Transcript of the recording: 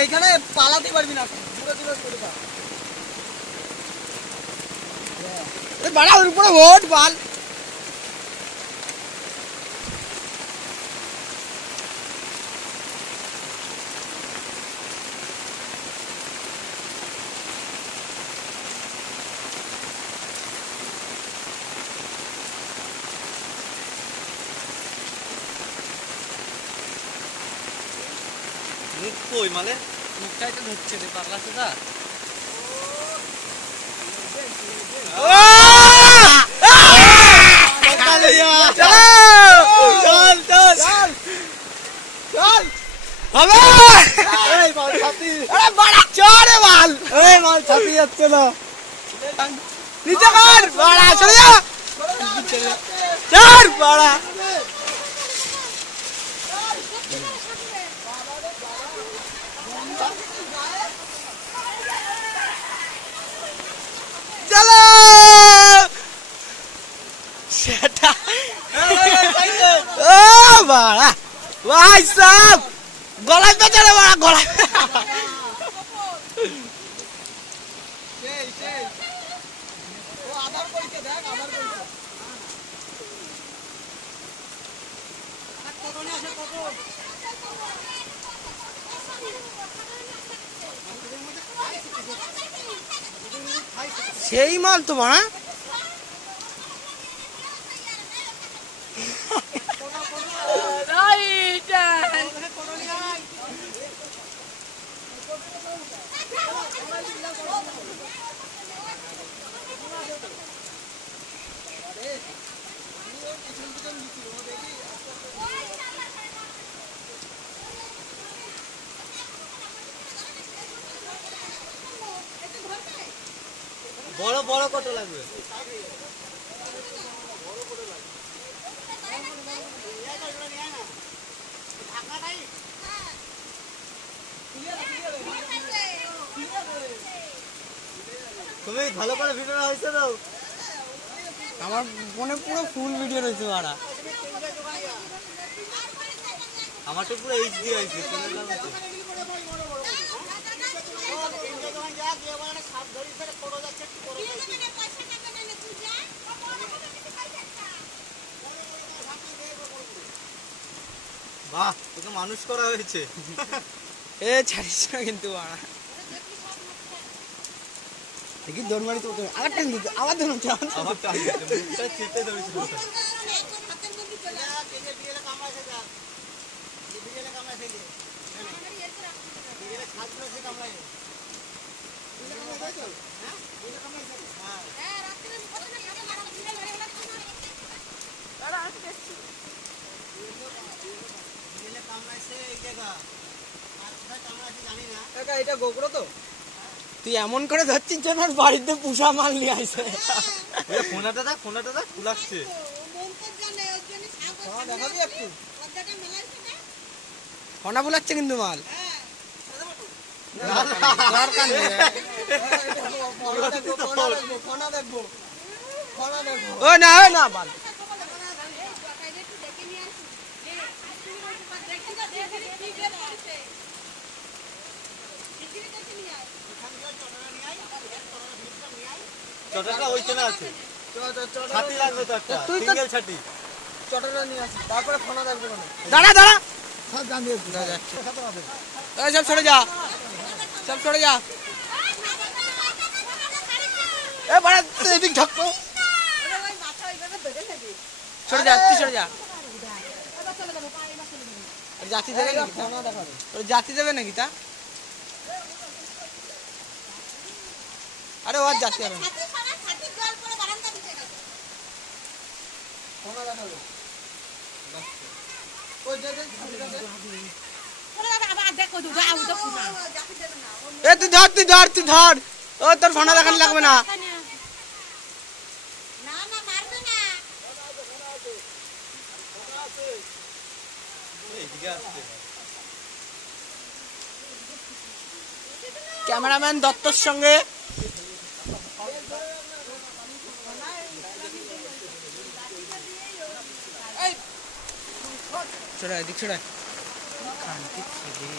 এইখানে পালাতে পারবি না, দূরে দূরে চলে যা। বাড়া ওর উপরে ওঠ বাল। মুখ কই মানে? মুখটাই তো ধরছে রে পাগলা সুদা। चलो बड़ा भाई साहब गला पे चढ़े बड़ा गला সেই মাল তো মারা বড় বড় কত লাগবে? তুমি ভালো করে ভিডিও হয়েছে তো? আমার ফোনে পুরো ফুল ভিডিও রয়েছে মারা। আমার তো পুরো এইচডি আছে। বাহ, তোকে মানুষ করা হয়েছে। এ ছাড়িস না কিন্তু মারা। দেখি দৌড় মারি তো আবার টান দিতে আবার ধরুন আবার টান দিতে মুখটা চিপে ধরেছিল। এটা গোবর তো তুই এমন করে ধরছিস যেন বাড়িতে পুষা মাল নিয়ে আসে। ফোনাটা দেখ ফুলাচ্ছে। ফোনা ফুলাচ্ছে কিন্তু মাল ও না না বাল চটাটা ওইখানে আছে। ছাতি লাগবে তো একটা, সিঙ্গেল ছাতি। চটাটা নিয়ে আসি, তারপরে ফোনা দেখবো কেন? দাঁড়া দাঁড়া সব জানিয়ে যাচ্ছে। এই সব সরে যা, সব সরে যা। এ বড়া তুই এদিক ঢাকতো সরে যা, তুই সরে যা। জাতি দেবে নাকি? জাতি দেবে নাকি তা? আরে ও জাতি হবে না। তুই ধর ও তোর ফোনা দেখানি লাগবে না। ক্যামেরাম্যান দত্তর সঙ্গে ছড়া এদিক ছড়া খানকি ছেলে